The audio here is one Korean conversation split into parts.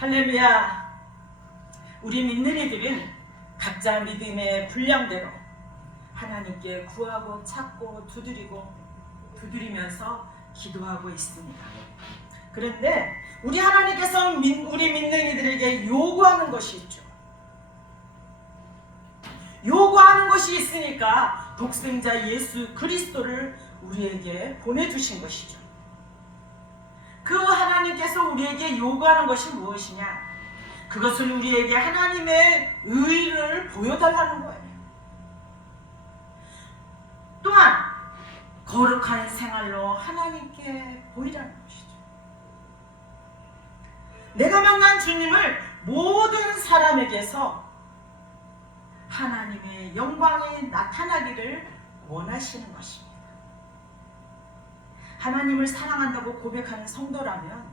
할렐루야. 우리 믿는 이들은 각자 믿음의 분량대로 하나님께 구하고 찾고 두드리면서 기도하고 있습니다. 그런데 우리 하나님께서 우리 믿는 이들에게 요구하는 것이 있죠. 요구하는 것이 있으니까 독생자 예수 그리스도를 우리에게 보내주신 것이죠. 그 하나님께서 우리에게 요구하는 것이 무엇이냐? 그것을 우리에게 하나님의 의를 보여달라는 거예요. 또한 거룩한 생활로 하나님께 보이라는 것이죠. 내가 만난 주님을 모든 사람에게서 하나님의 영광이 나타나기를 원하시는 것입니다. 하나님을 사랑한다고 고백하는 성도라면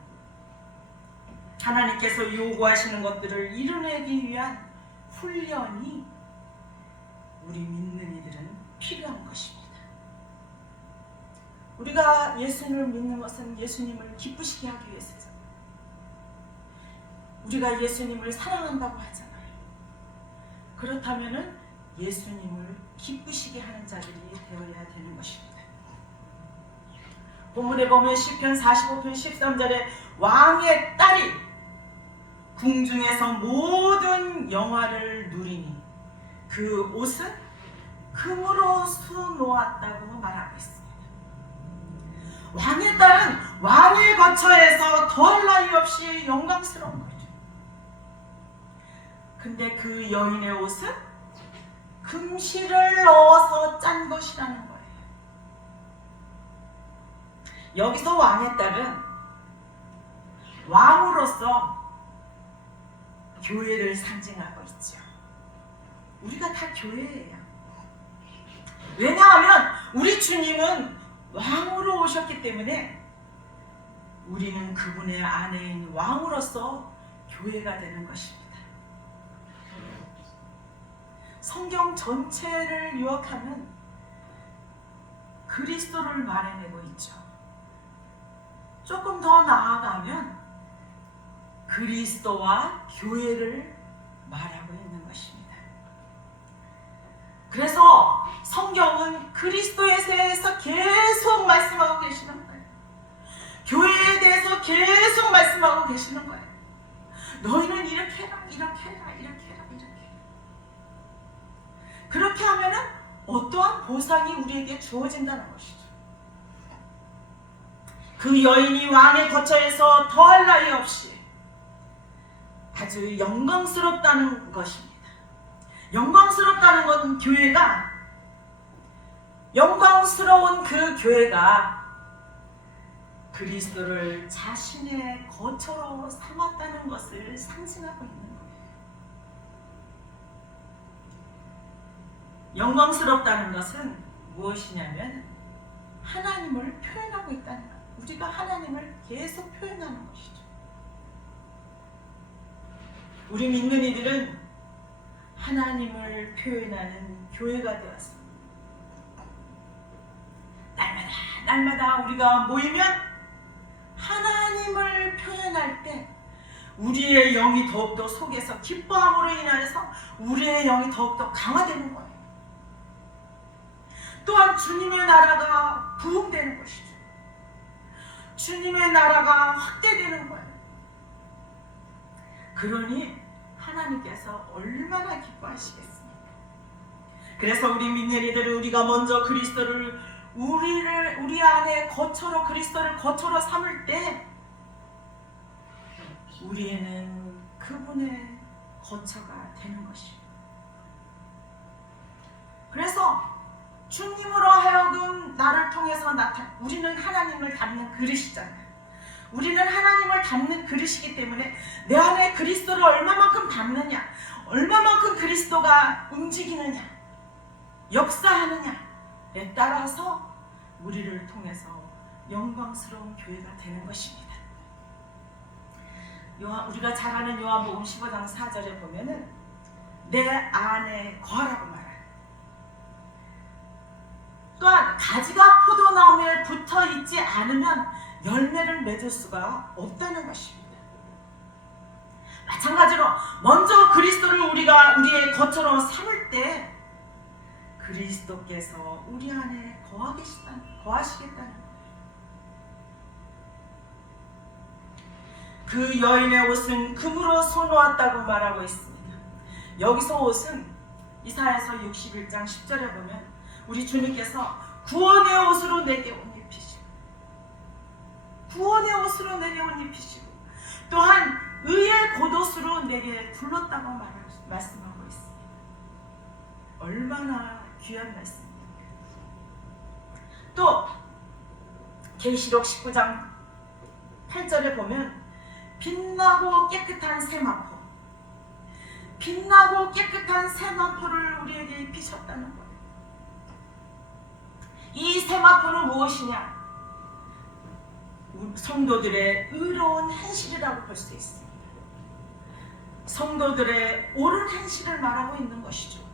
하나님께서 요구하시는 것들을 이뤄내기 위한 훈련이 우리 믿는 이들은 필요한 것입니다. 우리가 예수님을 믿는 것은 예수님을 기쁘시게 하기 위해서잖아요. 우리가 예수님을 사랑한다고 하잖아요. 그렇다면 예수님을 기쁘시게 하는 자들이 되어야 되는 것입니다. 본문에 보면 시편 45편 13절에 왕의 딸이 궁중에서 모든 영화를 누리니 그 옷은 금으로 수놓았다고 말하고 있습니다. 왕의 딸은 왕의 거처에서 더할 나위 없이 영광스러운 거죠. 근데 그 여인의 옷은 금실을 넣어서 짠 것이라는 거예요. 여기서 왕의 딸은 왕으로서 교회를 상징하고 있죠. 우리가 다 교회예요. 왜냐하면 우리 주님은 왕으로 오셨기 때문에 우리는 그분의 아내인 왕으로서 교회가 되는 것입니다. 성경 전체를 요약하면 그리스도를 말해내고 있죠. 조금 더 나아가면 그리스도와 교회를 말하고 있는 것입니다. 그래서 성경은 그리스도에 대해서 계속 말씀하고 계시는 거예요. 교회에 대해서 계속 말씀하고 계시는 거예요. 너희는 이렇게 해라, 이렇게 해라, 이렇게 해라, 이렇게 해라. 그렇게 하면은 어떠한 보상이 우리에게 주어진다는 것이죠. 그 여인이 왕의 거처에서 더할 나위 없이 아주 영광스럽다는 것입니다. 영광스럽다는 건 교회가, 영광스러운 그 교회가 그리스도를 자신의 거처로 삼았다는 것을 상징하고 있는 거예요. 영광스럽다는 것은 무엇이냐면 하나님을 표현하고 있다는 거예요. 우리가 하나님을 계속 표현하는 것이죠. 우리 믿는 이들은 하나님을 표현하는 교회가 되었습니다. 날마다 우리가 모이면 하나님을 표현할 때 우리의 영이 더욱더 속에서 기뻐함으로 인하여서 우리의 영이 더욱더 강화되는 거예요. 또한 주님의 나라가 부흥되는 것이죠. 주님의 나라가 확대되는 거예요. 그러니 하나님께서 얼마나 기뻐하시겠습니까? 그래서 우리 믿는 이들은 우리가 먼저 그리스도를 우리 안에 거처로, 그리스도를 거처로 삼을 때 우리는 그분의 거처가 되는 것입니다. 그래서 주님으로 하여금 나를 통해서 우리는 하나님을 담는 그릇이잖아요. 우리는 하나님을 담는 그릇이기 때문에 내 안에 그리스도를 얼마만큼 담느냐, 얼마만큼 그리스도가 움직이느냐, 역사하느냐에 따라서 우리를 통해서 영광스러운 교회가 되는 것입니다. 우리가 잘 아는 요한복음 15장 4절에 보면은 내 안에 거하라고 말해요. 또한 가지가 포도나무에 붙어 있지 않으면 열매를 맺을 수가 없다는 것입니다. 마찬가지로 먼저 그리스도를 우리가 우리의 거처로 삼을 때 그리스도께서 우리 안에 거하시겠다는 그 여인의 옷은 금으로 손놓았다고 말하고 있습니다. 여기서 옷은 이사야서 61장 10절에 보면 우리 주님께서 구원의 옷으로 내게 옷 입히시고 구원의 옷으로 내게 옷 입히시고 또한 의의 겉옷으로 내게 둘렀다고 말씀하고 있습니다. 얼마나 귀한 말씀입니까? 또 계시록 19장 8절에 보면 빛나고 깨끗한 세마포, 빛나고 깨끗한 세마포를 우리에게 입히셨다는 거예요. 이 세마포는 무엇이냐? 성도들의 의로운 행실이라고 볼 수 있습니다. 성도들의 옳은 행실을 말하고 있는 것이죠.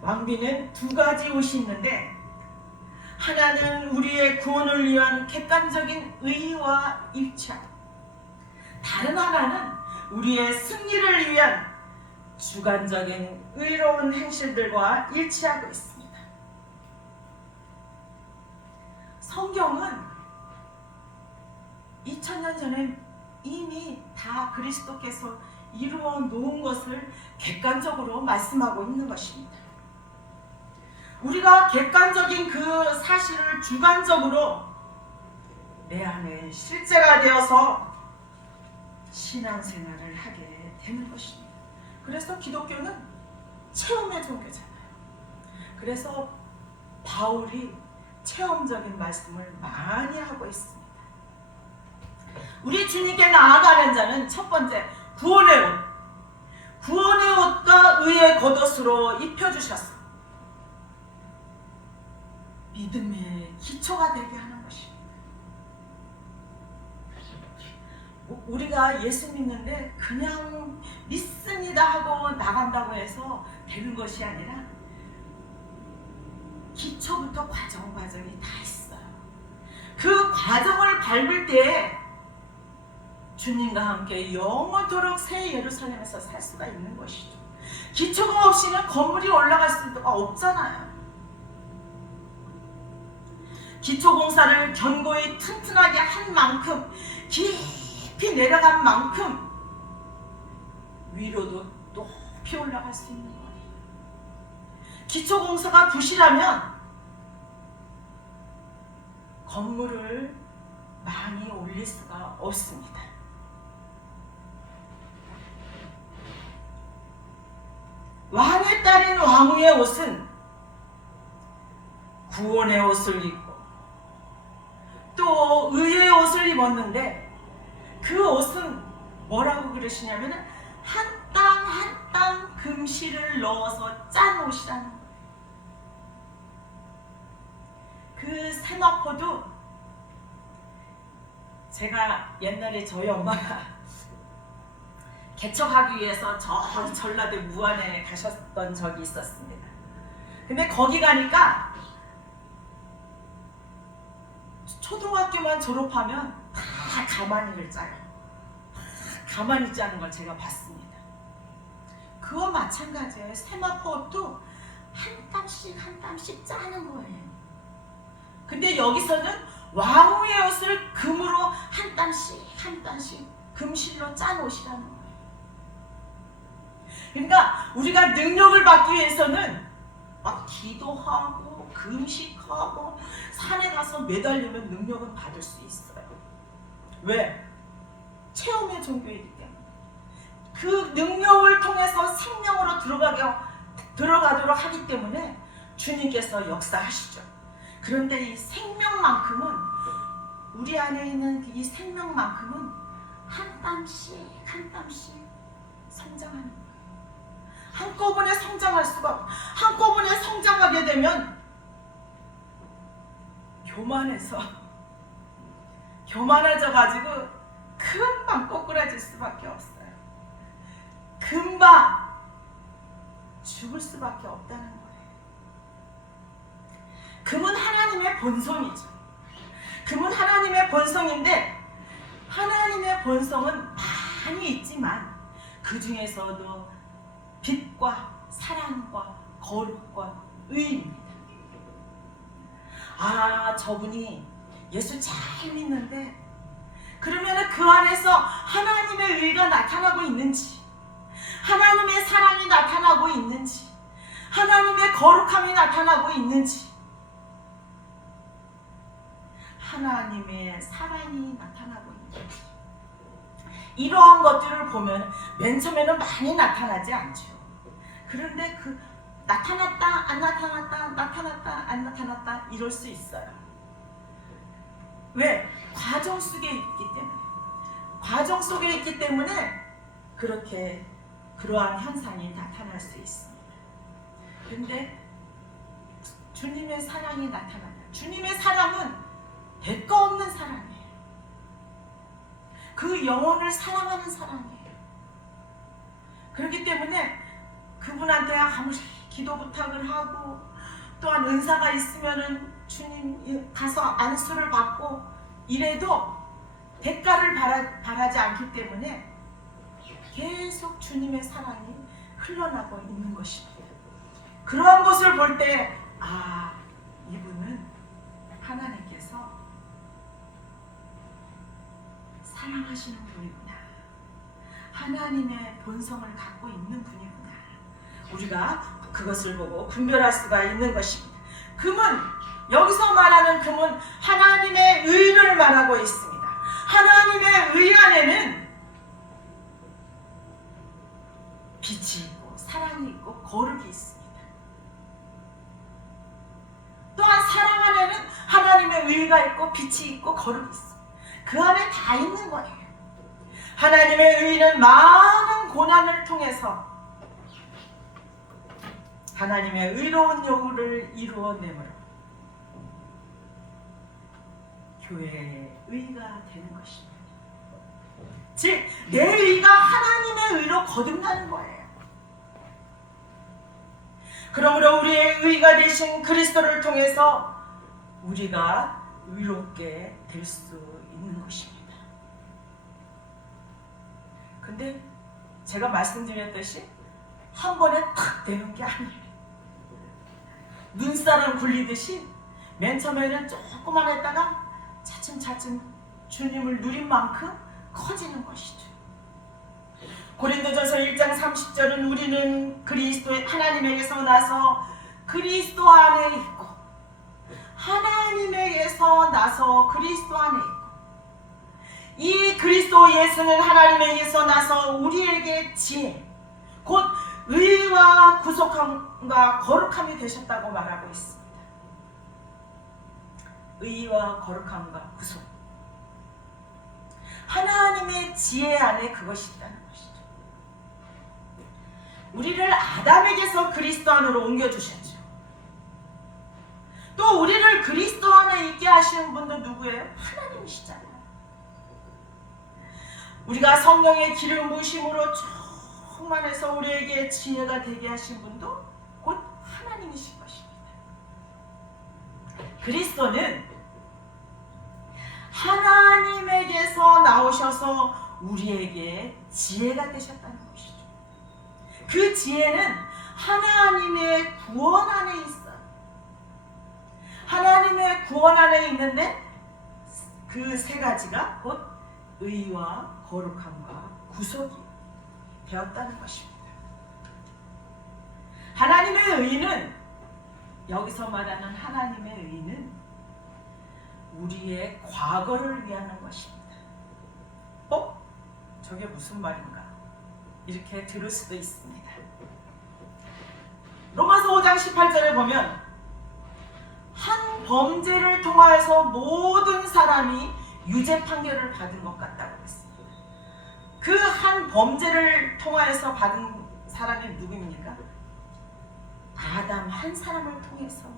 왕비는 두 가지 옷이 있는데 하나는 우리의 구원을 위한 객관적인 의와 일치함, 다른 하나는 우리의 승리를 위한 주관적인 의로운 행실들과 일치하고 있습니다. 성경은 2000년 전에 이미 다 그리스도께서 이루어 놓은 것을 객관적으로 말씀하고 있는 것입니다. 우리가 객관적인 그 사실을 주관적으로 내 안에 실제가 되어서 신앙생활을 하게 되는 것입니다. 그래서 기독교는 체험의 종교잖아요. 그래서 바울이 체험적인 말씀을 많이 하고 있습니다. 우리 주님께 나아가는 자는 첫 번째 구원의 옷, 구원의 옷과 의의 겉옷으로 입혀주셨습니다. 믿음의 기초가 되게 하는 것입니다. 우리가 예수 믿는데 그냥 믿습니다 하고 나간다고 해서 되는 것이 아니라 기초부터 과정이 다 있어요. 그 과정을 밟을 때 주님과 함께 영원토록 새 예루살렘에서 살 수가 있는 것이죠. 기초가 없이는 건물이 올라갈 수가 없잖아요. 기초공사를 견고히 튼튼하게 한 만큼, 깊이 내려간 만큼 위로도 높이 올라갈 수 있는 거예요. 기초공사가 부실하면 건물을 많이 올릴 수가 없습니다. 왕의 딸인 왕후의 옷은 구원의 옷을 입고 또 의의 옷을 입었는데 그 옷은 뭐라고 그러시냐면 한 땀 한 땀 금실을 넣어서 짠 옷이라는 거예요. 그 세마포도 제가 옛날에 저희 엄마가 개척하기 위해서 저 전라도 무안에 가셨던 적이 있었습니다. 근데 거기 가니까 초등학교만 졸업하면 다 가만히를 짜요. 가만히 짜는 걸 제가 봤습니다. 그와 마찬가지예요. 세마포도 한 땀씩 짜는 거예요. 근데 여기서는 왕후의 옷을 금으로 한 땀씩 금실로 짠 옷이라는 거예요. 그러니까 우리가 능력을 받기 위해서는 막 기도하고 금식하고 산에 가서 매달리면 능력은 받을 수 있어요. 왜? 체험의 종교이기 때문에. 그 능력을 통해서 생명으로 들어가도록 하기 때문에 주님께서 역사하시죠. 그런데 이 생명만큼은, 우리 안에 있는 이 생명만큼은 한 땀씩 성장하는 거예요. 한꺼번에 성장할 수가 없고, 한꺼번에 성장하게 되면 교만해져가지고 금방 꼬꾸라질 수밖에 없어요. 금방 죽을 수밖에 없다는 거예요. 금은 하나님의 본성이죠. 금은 하나님의 본성인데 하나님의 본성은 많이 있지만 그 중에서도 빛과 사랑과 거룩과 의입니다. 아, 저분이 예수 잘 믿는데 그러면 그 안에서 하나님의 의가 나타나고 있는지, 하나님의 사랑이 나타나고 있는지, 하나님의 거룩함이 나타나고 있는지, 하나님의 사랑이 나타나고 있는지, 이러한 것들을 보면 맨 처음에는 많이 나타나지 않죠. 그런데 그 나타났다 안 나타났다 나타났다 안 나타났다 이럴 수 있어요. 왜? 과정 속에 있기 때문에. 과정 속에 있기 때문에 그렇게 그러한 현상이 나타날 수 있습니다. 그런데 주님의 사랑이 나타납니다. 주님의 사랑은 대가 없는 사랑이에요. 그 영혼을 사랑하는 사랑이에요. 그렇기 때문에 그분한테 아무리 기도 부탁을 하고 또한 은사가 있으면은 주님 가서 안수를 받고 이래도 대가를 바라지 않기 때문에 계속 주님의 사랑이 흘러나고 있는 것입니다. 그러한 것을 볼 때 아, 이분은 하나님께서 사랑하시는 분이구나. 하나님의 본성을 갖고 있는 분이구나. 우리가 그것을 보고 분별할 수가 있는 것입니다. 금은, 여기서 말하는 금은 하나님의 의를 말하고 있습니다. 하나님의 의 안에는 빛이 있고 사랑이 있고 거룩이 있습니다. 또한 사랑 안에는 하나님의 의가 있고 빛이 있고 거룩이 있습니다. 그 안에 다 있는 거예요. 하나님의 의는 많은 고난을 통해서 하나님의 의로운 요구를 이루어내므로 교회의 의가 되는 것입니다. 즉, 내 의가 하나님의 의로 거듭나는 거예요. 그러므로 우리의 의가 되신 그리스도를 통해서 우리가 의롭게 될 수 있는 것입니다. 근데 제가 말씀드렸듯이 한 번에 탁 되는 게 아니에요. 눈사람 굴리듯이 맨 처음에는 조금만 했다가 차츰차츰 주님을 누린 만큼 커지는 것이죠. 고린도전서 1장 30절은 우리는 그리스도의 하나님에게서 나서 그리스도 안에 있고 하나님에게서 나서 그리스도 안에 있고 이 그리스도 예수는 하나님에게서 나서 우리에게 지혜 곧 의와 구속함과 거룩함이 되셨다고 말하고 있습니다. 의와 거룩함과 구속, 하나님의 지혜 안에 그것이 있다는 것이죠. 우리를 아담에게서 그리스도 안으로 옮겨주셨죠. 또 우리를 그리스도 안에 있게 하시는 분도 누구예요? 하나님이시잖아요. 우리가 성령의 기름 부으심으로 충만해서 우리에게 지혜가 되게 하신 분도 곧 하나님이신 것입니다. 그리스도는 하나님에게서 나오셔서 우리에게 지혜가 되셨다는 것이죠. 그 지혜는 하나님의 구원 안에 있어요. 하나님의 구원 안에 있는데 그 세 가지가 곧 의와 거룩함과 구속이 되었다는 것입니다. 하나님의 의는, 여기서 말하는 하나님의 의는 우리의 과거를 위하는 것입니다. 저게 무슨 말인가? 이렇게 들을 수도 있습니다. 로마서 5장 18절에 보면 한 범죄를 통하여서 모든 사람이 유죄 판결을 받은 것 같다고 했습니다. 그 한 범죄를 통하여서 받은 사람이 누구입니까? 아담 한 사람을 통해서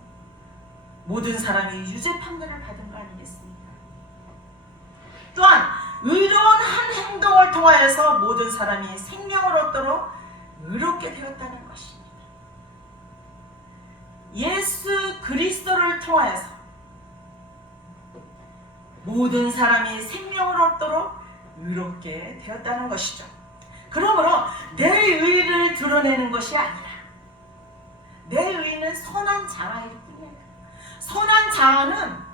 모든 사람이 유죄 판결을 받은 거 아니겠습니까? 또한 의로운 한 행동을 통하여서 모든 사람이 생명을 얻도록 의롭게 되었다는 것입니다. 예수 그리스도를 통하여서 모든 사람이 생명을 얻도록 의롭게 되었다는 것이죠. 그러므로 내 의를 드러내는 것이 아니라 내 의는 선한 자아일 뿐이에요. 선한 자아는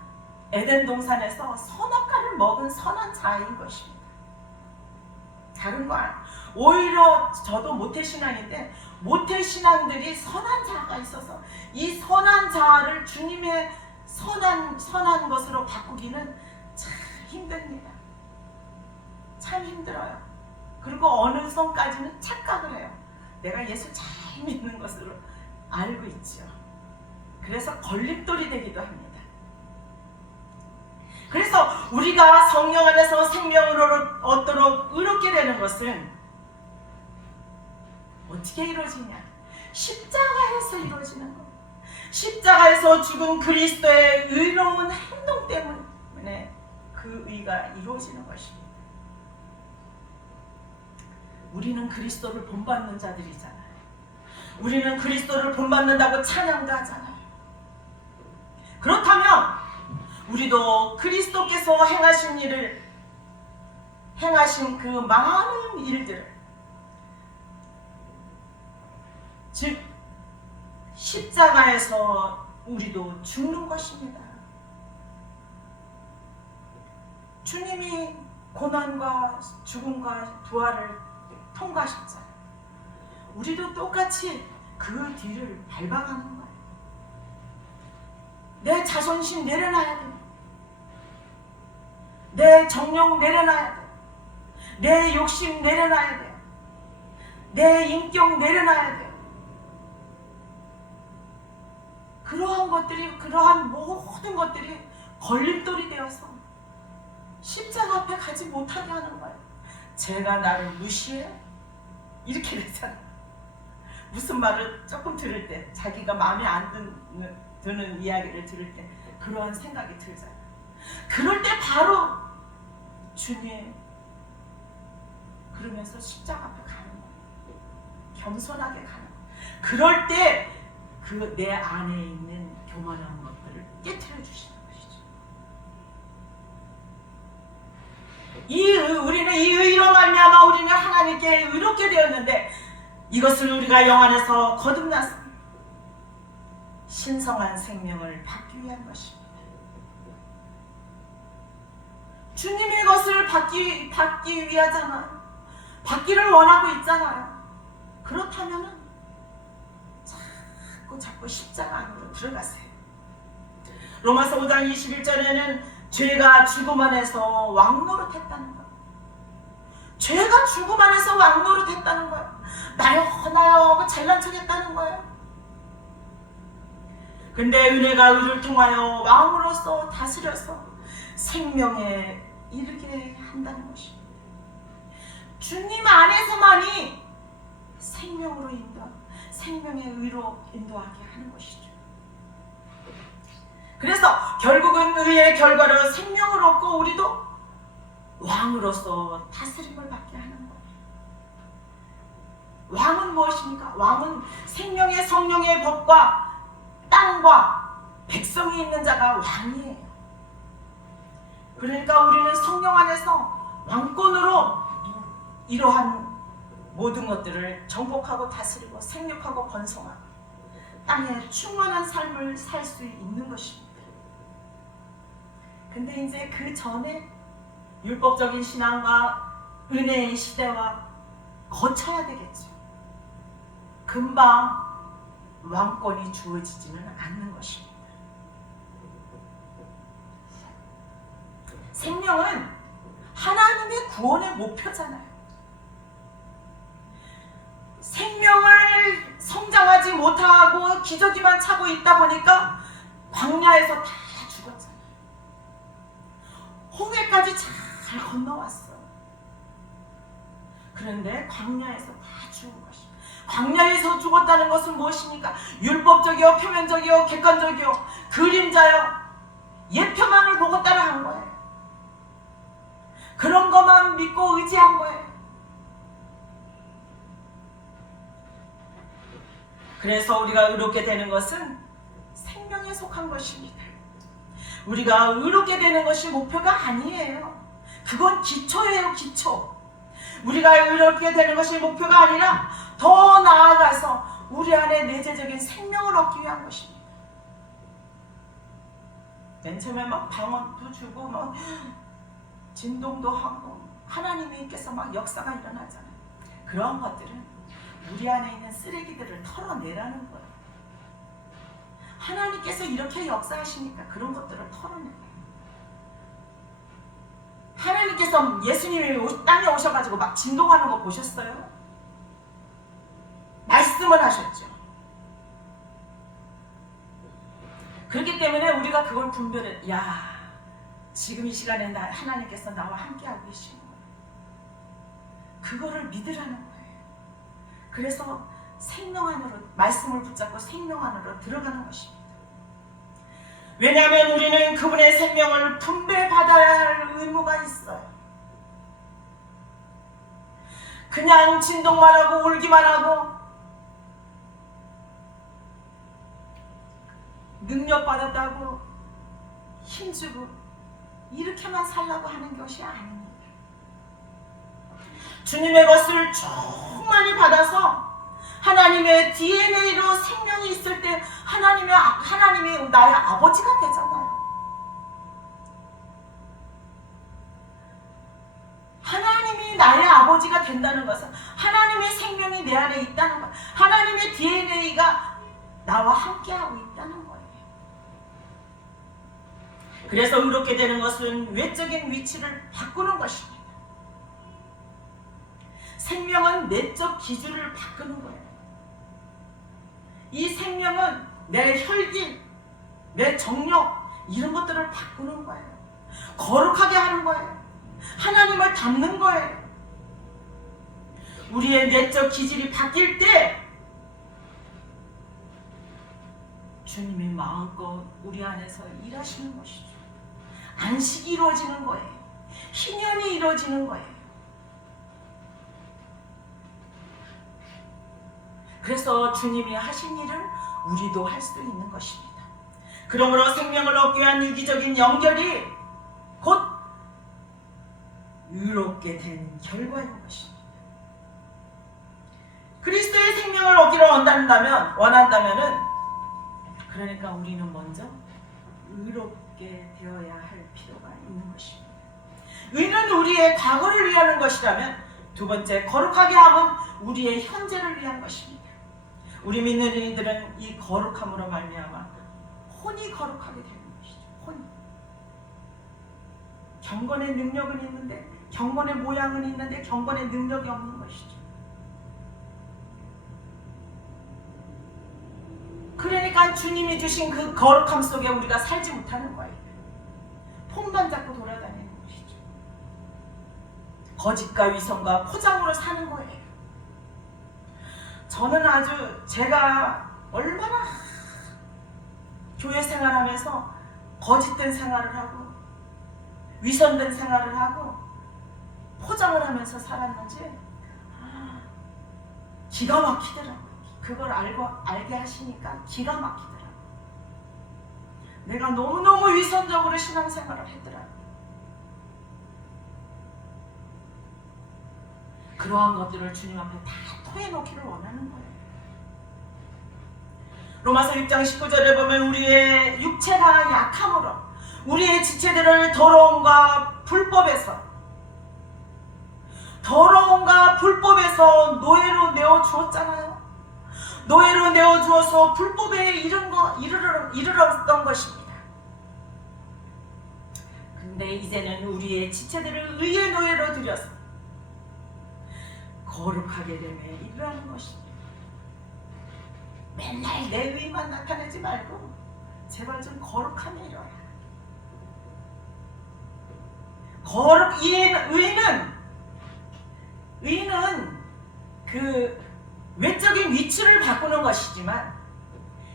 에덴 동산에서 선악과를 먹은 선한 자아인 것입니다. 다른 거 아니에요. 오히려 저도 모태신앙인데 모태신앙들이 선한 자아가 있어서 이 선한 자아를 주님의 선한 것으로 바꾸기는 참 힘듭니다. 참 힘들어요. 그리고 어느 선까지는 착각을 해요. 내가 예수 잘 믿는 것으로 알고 있죠. 그래서 걸림돌이 되기도 합니다. 그래서 우리가 성령 안에서 생명을 얻도록 의롭게 되는 것은 어떻게 이루어지냐? 십자가에서 이루어지는 것. 십자가에서 죽은 그리스도의 의로운 행동 때문에 그 의가 이루어지는 것입니다. 우리는 그리스도를 본받는 자들이잖아요. 우리는 그리스도를 본받는다고 찬양도 하잖아요. 그렇다면 우리도 그리스도께서 행하신 그 많은 일들을, 즉 십자가에서 우리도 죽는 것입니다. 주님이 고난과 죽음과 부활을 통과하셨잖아요. 우리도 똑같이 그 뒤를 밟아가는 거예요. 내 자존심 내려놔야 돼요. 내 정욕 내려놔야 돼요. 내 욕심 내려놔야 돼요. 내 인격 내려놔야 돼요. 그러한 모든 것들이 걸림돌이 되어서 십자가 앞에 가지 못하게 하는 거예요. 제가 나를 무시해? 이렇게 되잖아요. 무슨 말을 조금 들을 때, 자기가 마음에 안 드는 이야기를 들을 때 그러한 생각이 들잖아요. 그럴 때 바로 주님 그러면서 십자가 앞에 가는 거예요. 겸손하게 가는 거예요. 그럴 때 그 내 안에 있는 교만한 것들을 깨트려 주시는 것이죠. 우리는 이 의로 말미암아 우리는 하나님께 의롭게 되었는데 이것을 우리가 영 안에서 거듭났습니다. 신성한 생명을 받기 위한 것입니다. 주님의 것을 받기 위하잖아요. 받기를 원하고 있잖아요. 그렇다면은 자꾸 십자가 안으로 들어가세요. 로마서 5장 21절에는 죄가 죽음 안에서 왕노릇했다는 거예요. 죄가 죽음 안에서 왕노릇했다는 거예요. 나요 잘난 척했다는 거예요. 근데 은혜가 의를 통하여 왕으로서 다스려서 생명에 이르게 한다는 것입니다. 주님 안에서만이 생명으로 생명의 의로 인도하게 하는 것이죠. 그래서 결국은 의의 결과로 생명을 얻고 우리도 왕으로서 다스림을 받게 하는 거예요. 왕은 무엇입니까? 왕은 생명의 성령의 법과 땅과 백성이 있는 자가 왕이에요. 그러니까 우리는 성령 안에서 왕권으로 이러한 모든 것들을 정복하고 다스리고 생육하고 번성하고 땅에 충만한 삶을 살 수 있는 것입니다. 근데 이제 그 전에 율법적인 신앙과 은혜의 시대와 거쳐야 되겠죠. 금방 왕권이 주어지지는 않는 것입니다. 생명은 하나님의 구원의 목표잖아요. 생명을 성장하지 못하고 기저귀만 차고 있다 보니까 광야에서 다 죽었잖아요. 홍해까지 잘 건너왔어. 그런데 광야에서 다 죽은 것입니다. 광야에서 죽었다는 것은 무엇입니까? 율법적이요, 표면적이요, 객관적이요, 그림자요, 예표만을 보고 따라한 거예요. 그런 것만 믿고 의지한 거예요. 그래서 우리가 의롭게 되는 것은 생명에 속한 것입니다. 우리가 의롭게 되는 것이 목표가 아니에요. 그건 기초예요, 기초. 우리가 의롭게 되는 것이 목표가 아니라 더 나아가서 우리 안에 내재적인 생명을 얻기 위한 것입니다. 맨 처음에 막 방언도 주고 막 진동도 하고 하나님께서 막 역사가 일어나잖아요. 그런 것들은 우리 안에 있는 쓰레기들을 털어내라는 거예요. 하나님께서 이렇게 역사하시니까 그런 것들을 털어내요. 하나님께서 예수님이 땅에 오셔가지고 막 진동하는 거 보셨어요? 말씀을 하셨죠. 그렇기 때문에 우리가 그걸 분별해. 야, 지금 이 시간에 하나님께서 나와 함께하고 계시는 거예요. 그거를 믿으라는 거예요. 그래서 생명 안으로, 말씀을 붙잡고 생명 안으로 들어가는 것입니다. 왜냐하면 우리는 그분의 생명을 분배받아야 할 의무가 있어요. 그냥 진동만 하고 울기만 하고 능력받았다고 힘주고 이렇게만 살라고 하는 것이 아닙니다. 주님의 것을 충만히 받아서 하나님의 DNA로 생명이 있을 때 하나님이 나의 아버지가 되잖아요. 하나님이 나의 아버지가 된다는 것은 하나님의 생명이 내 안에 있다는 것, 하나님의 DNA가 나와 함께하고 있다는 거예요. 그래서 의롭게 되는 것은 외적인 위치를 바꾸는 것입니다. 생명은 내적 기준을 바꾸는 거예요. 이 생명은 내 혈기, 내 정력 이런 것들을 바꾸는 거예요. 거룩하게 하는 거예요. 하나님을 닮는 거예요. 우리의 내적 기질이 바뀔 때 주님이 마음껏 우리 안에서 일하시는 것이죠. 안식이 이루어지는 거예요. 희년이 이루어지는 거예요. 그래서 주님이 하신 일을 우리도 할 수 있는 것입니다. 그러므로 생명을 얻기 위한 유기적인 연결이 곧 의롭게 된 결과인 것입니다. 그리스도의 생명을 얻기를 원한다면은 그러니까 우리는 먼저 의롭게 되어야 할 필요가 있는 것입니다. 의는 우리의 과거를 위하는 것이라면 두 번째, 거룩하게 함은 우리의 현재를 위한 것입니다. 우리 믿는 이들은 이 거룩함으로 말미암아 혼이 거룩하게 되는 것이죠. 혼. 경건의 능력은 있는데, 경건의 모양은 있는데 경건의 능력이 없는 것이죠. 그러니까 주님이 주신 그 거룩함 속에 우리가 살지 못하는 거예요. 폰만 잡고 돌아다니는 것이죠. 거짓과 위선과 포장으로 사는 거예요. 저는 제가 얼마나 교회 생활하면서 거짓된 생활을 하고 위선된 생활을 하고 포장을 하면서 살았는지 기가 막히더라고요. 그걸 알게 하시니까 기가 막히더라고요. 내가 너무너무 위선적으로 신앙생활을 했더라고요. 그러한 것들을 주님 앞에 다 토해놓기를 원하는 거예요. 로마서 6장 19절에 보면 우리의 육체가 약함으로 우리의 지체들을 더러움과 불법에서 노예로 내어주었잖아요. 노예로 내어주어서 불법에 이르렀던 것입니다. 근데 이제는 우리의 지체들을 의의 노예로 들여서 거룩하게 됨에 이르라는 것입니다. 맨날 내 의만 나타내지 말고 제발 좀 거룩함에 이르라. 의는 그 외적인 위치를 바꾸는 것이지만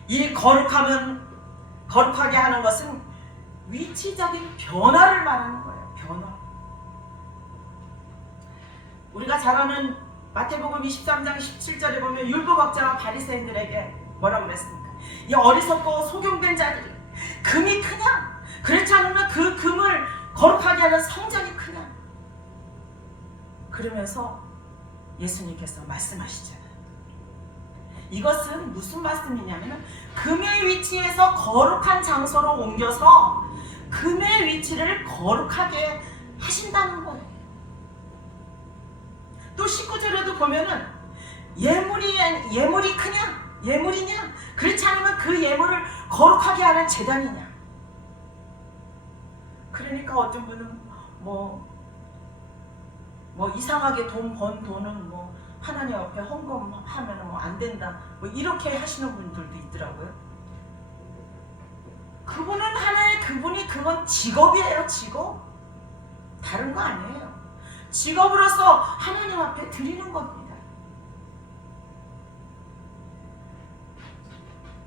이 거룩하게 하는 것은 위치적인 변화를 말하는 거예요. 변화. 우리가 잘 아는 마태복음 23장 17절에 보면 율법학자와 바리새인들에게 뭐라고 그랬습니까? 이 어리석고 소경된 자들이 금이 크냐? 그래 하는 성전이 크냐? 그러면서 예수님께서 말씀하시잖아요. 이것은 무슨 말씀이냐면 금의 위치에서 거룩한 장소로 옮겨서 금의 위치를 거룩하게 하신다는 거예요. 또 19절에도 보면은 예물이 크냐? 예물이냐? 그렇지 않으면 그 예물을 거룩하게 하는 제단이냐? 그러니까 어떤 분은 뭐 이상하게 돈 번 돈은 뭐 하나님 앞에 헌금하면 뭐 안 된다, 뭐 이렇게 하시는 분들도 있더라고요. 그분은 하나의 그건 직업이에요. 직업. 다른 거 아니에요. 직업으로서 하나님 앞에 드리는 겁니다.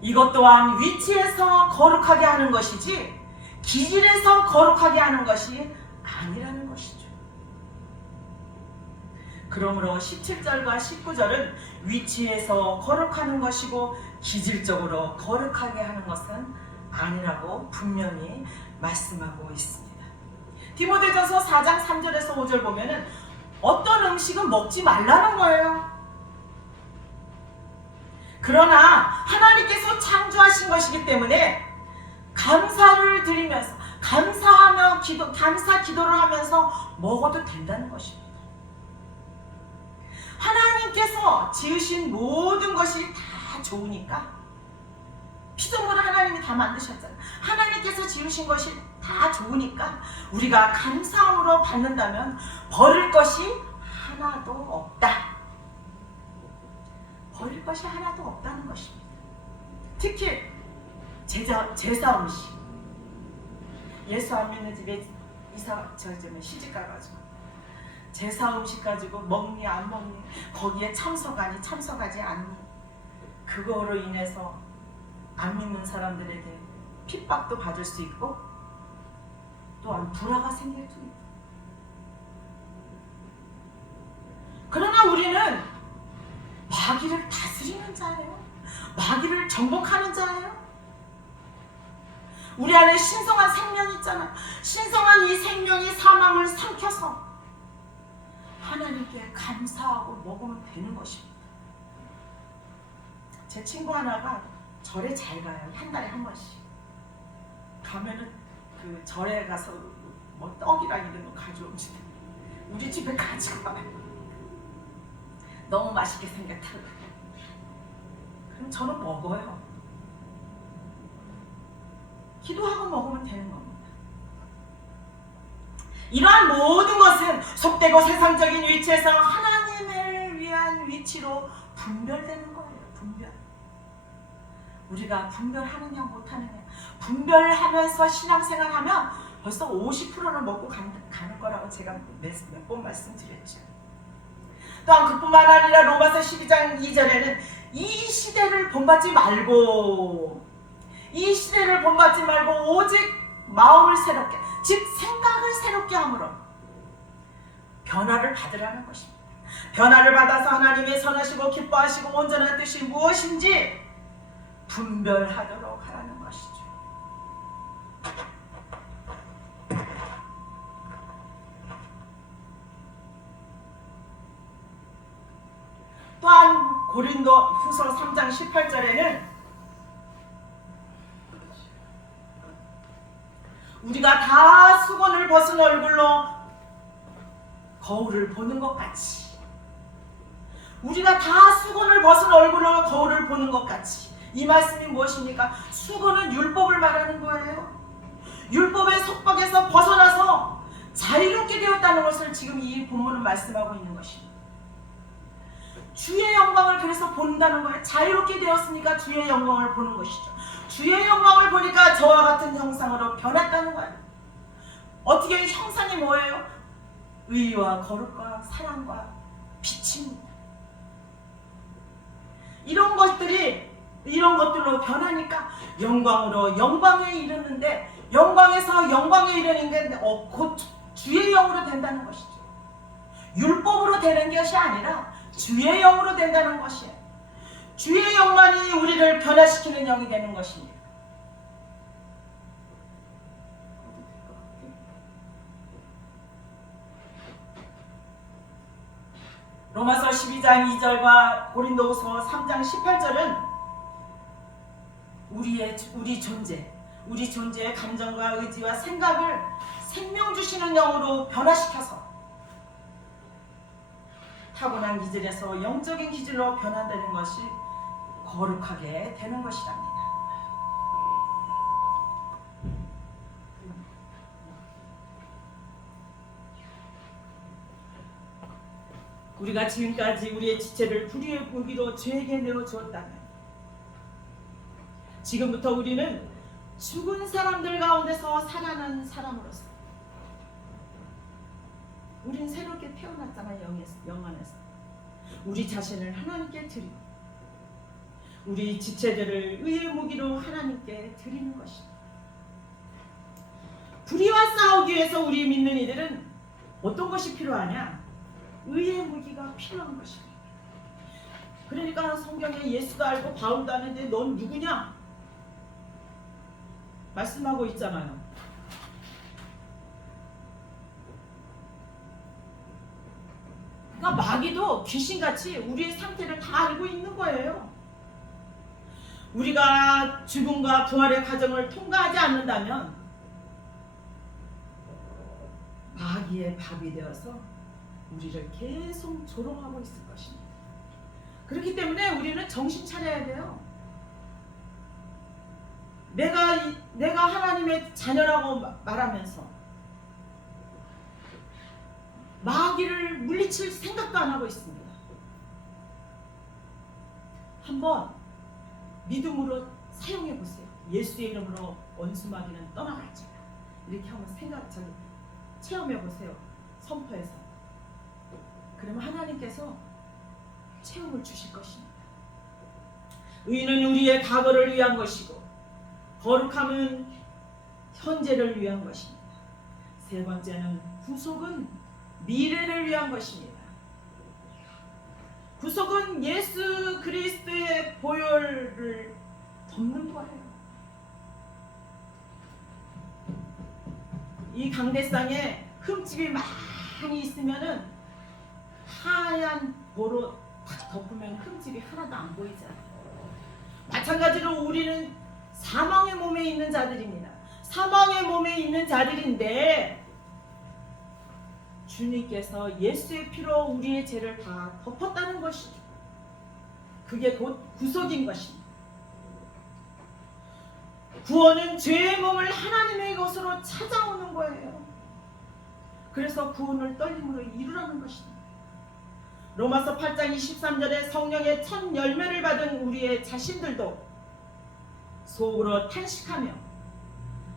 이것 또한 위치에서 거룩하게 하는 것이지 기질에서 거룩하게 하는 것이 아니라는 것이죠. 그러므로 17절과 19절은 위치에서 거룩하는 것이고 기질적으로 거룩하게 하는 것은 아니라고 분명히 말씀하고 있습니다. 디모데전서 4장 3절에서 5절 보면은 어떤 음식은 먹지 말라는 거예요. 그러나 하나님께서 창조하신 것이기 때문에 감사를 드리면서 감사 기도를 하면서 먹어도 된다는 것입니다. 하나님께서 지으신 모든 것이 다 좋으니까, 피조물을 하나님이 다 만드셨잖아요. 하나님께서 지으신 것이 다 좋으니까 우리가 감사함으로 받는다면 버릴 것이 하나도 없다. 버릴 것이 하나도 없다는 것입니다. 특히 제사 음식. 예수 안 믿는 집에 시집 가가지고 제사 음식 가지고 먹니 안 먹니, 거기에 참석하니 참석하지 않니, 그거로 인해서 안 믿는 사람들에게 핍박도 받을 수 있고 또한 불화가 생길 수 있고. 그러나 우리는 마귀를 다스리는 자예요. 마귀를 정복하는 자예요. 우리 안에 신성한 생명이 있잖아요. 신성한 이 생명이 사망을 삼켜서 하나님께 감사하고 먹으면 되는 것입니다. 제 친구 하나가 절에 잘 가요. 한 달에 한 번씩. 가면은 그 절에 가서 뭐 떡이랑 이런 거 가져옵니다. 우리 집에 가지고 와요. 너무 맛있게 생겼다고. 그럼 저는 먹어요. 기도하고 먹으면 되는 겁니다. 이러한 모든 것은 속되고 세상적인 위치에서 하나님을 위한 위치로 분별되는 거예요. 분별. 우리가 분별하느냐 못하느냐. 분별하면서 신앙생활하면 벌써 50%를 먹고 가는 거라고 제가 몇 번 말씀드렸죠. 또한 그뿐만 아니라 로마서 12장 2절에는 이 시대를 본받지 말고 오직 마음을 새롭게, 즉 생각을 새롭게 함으로 변화를 받으라는 것입니다. 변화를 받아서 하나님의 선하시고 기뻐하시고 온전한 뜻이 무엇인지 분별하도록 하라는 것이죠. 또한 고린도후서 3장 18절에는 우리가 다 수건을 벗은 얼굴로 거울을 보는 것 같이, 우리가 다 수건을 벗은 얼굴로 거울을 보는 것 같이. 이 말씀이 무엇입니까? 수건은 율법을 말하는 거예요. 율법의 속박에서 벗어나서 자유롭게 되었다는 것을 지금 이 본문은 말씀하고 있는 것입니다. 주의 영광을 그래서 본다는 거예요. 자유롭게 되었으니까 주의 영광을 보는 것이죠. 주의 영광을 보니까 저와 같은 형상으로 변했다는 거예요. 어떻게 형상이 뭐예요? 의와 거룩과 사랑과 빛입니다. 이런 것들로 변하니까 영광에 이르는데, 영광에서 영광에 이르는 게 곧 주의 영으로 된다는 것이죠. 율법으로 되는 것이 아니라 주의 영으로 된다는 것이에요. 주의 영만이 우리를 변화시키는 영이 되는 것입니다. 로마서 12장 2절과 고린도후서 3장 18절은 우리 존재의 감정과 의지와 생각을 생명 주시는 영으로 변화시켜서 타고난 기질에서 영적인 기질로 변화되는 것이 거룩하게 되는 것이랍니다. 우리가 지금까지 우리의 지체를 불의의 무기로 죄에게 내어주었다면 지금부터 우리는 죽은 사람들 가운데서 살아난 사람으로서 우리는 새롭게 태어났잖아요. 영 안에서 우리 자신을 하나님께 드리고 우리 지체들을 의의 무기로 하나님께 드리는 것입니다. 불의와 싸우기 위해서 우리 믿는 이들은 어떤 것이 필요하냐? 의의 무기가 필요한 것입니다. 그러니까 성경에 예수도 알고 바울도 아는데 넌 누구냐? 말씀하고 있잖아요. 그러니까 마귀도 귀신같이 우리의 상태를 다 알고 있는 거예요. 우리가 죽음과 부활의 과정을 통과하지 않는다면 마귀의 밥이 되어서 우리를 계속 조롱하고 있을 것입니다. 그렇기 때문에 우리는 정신 차려야 돼요. 내가 하나님의 자녀라고 말하면서 마귀를 물리칠 생각도 안 하고 있습니다. 한번 믿음으로 사용해 보세요. 예수의 이름으로 원수 마귀는 떠나갈지어다. 이렇게 한번 체험해 보세요. 선포해서. 그러면 하나님께서 체험을 주실 것입니다. 의는 우리의 과거를 위한 것이고 거룩함은 현재를 위한 것입니다. 세 번째는 구속은 미래를 위한 것입니다. 구속은 예수 그리스도의 보혈을 덮는 거예요. 이 강대상에 흠집이 많이 있으면은 하얀 보로 딱 덮으면 흠집이 하나도 안 보이잖아요. 마찬가지로 우리는 사망의 몸에 있는 자들입니다. 사망의 몸에 있는 자들인데 주님께서 예수의 피로 우리의 죄를 다 덮었다는 것이죠. 그게 곧 구속인 것입니다. 구원은 죄의 몸을 하나님의 것으로 찾아오는 거예요. 그래서 구원을 떨림으로 이루라는 것입니다. 로마서 8장 23절에 성령의 첫 열매를 받은 우리의 자신들도 속으로 탄식하며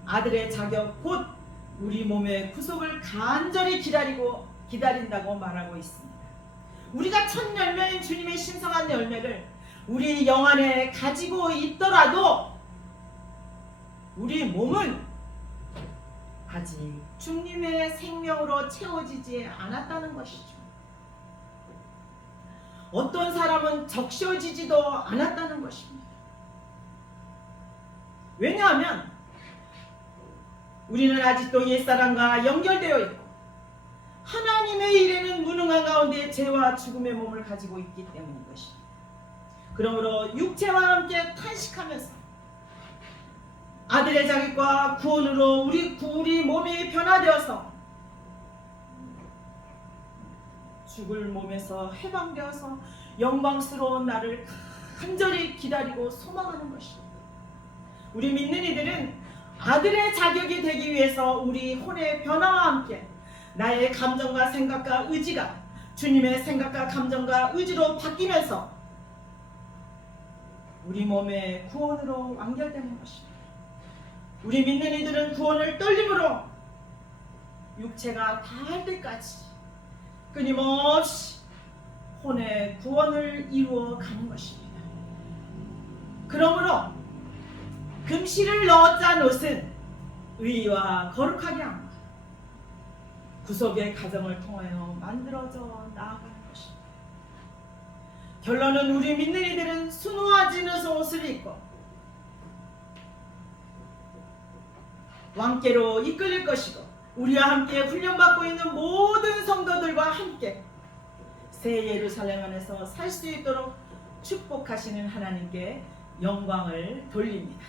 아들의 자격 곧 우리 몸의 구속을 간절히 기다린다고 말하고 있습니다. 우리가 첫 열매인 주님의 신성한 열매를 우리 영 안에 가지고 있더라도 우리 몸은 아직 주님의 생명으로 채워지지 않았다는 것이죠. 어떤 사람은 적셔지지도 않았다는 것입니다. 왜냐하면 우리는 아직도 옛사람과 연결되어 있고 하나님의 일에는 무능한 가운데 죄와 죽음의 몸을 가지고 있기 때문인 것입니다. 그러므로 육체와 함께 탄식하면서 아들의 자격과 구원으로 우리 몸이 변화되어서 죽을 몸에서 해방되어서 영광스러운 날을 간절히 기다리고 소망하는 것입니다. 우리 믿는 이들은 아들의 자격이 되기 위해서 우리 혼의 변화와 함께 나의 감정과 생각과 의지가 주님의 생각과 감정과 의지로 바뀌면서 우리 몸의 구원으로 완결되는 것입니다. 우리 믿는 이들은 구원을 떨림으로 육체가 다할 때까지 끊임없이 혼의 구원을 이루어 가는 것입니다. 그러므로 금실을 넣었자 옷은 의와 거룩하게 합니다. 구속의 과정을 통하여 만들어져 나아가는 것입니다. 결론은 우리 믿는 이들은 순화지는 옷을 입고 왕께로 이끌릴 것이고 우리와 함께 훈련받고 있는 모든 성도들과 함께 새 예루살렘 안에서 살 수 있도록 축복하시는 하나님께 영광을 돌립니다.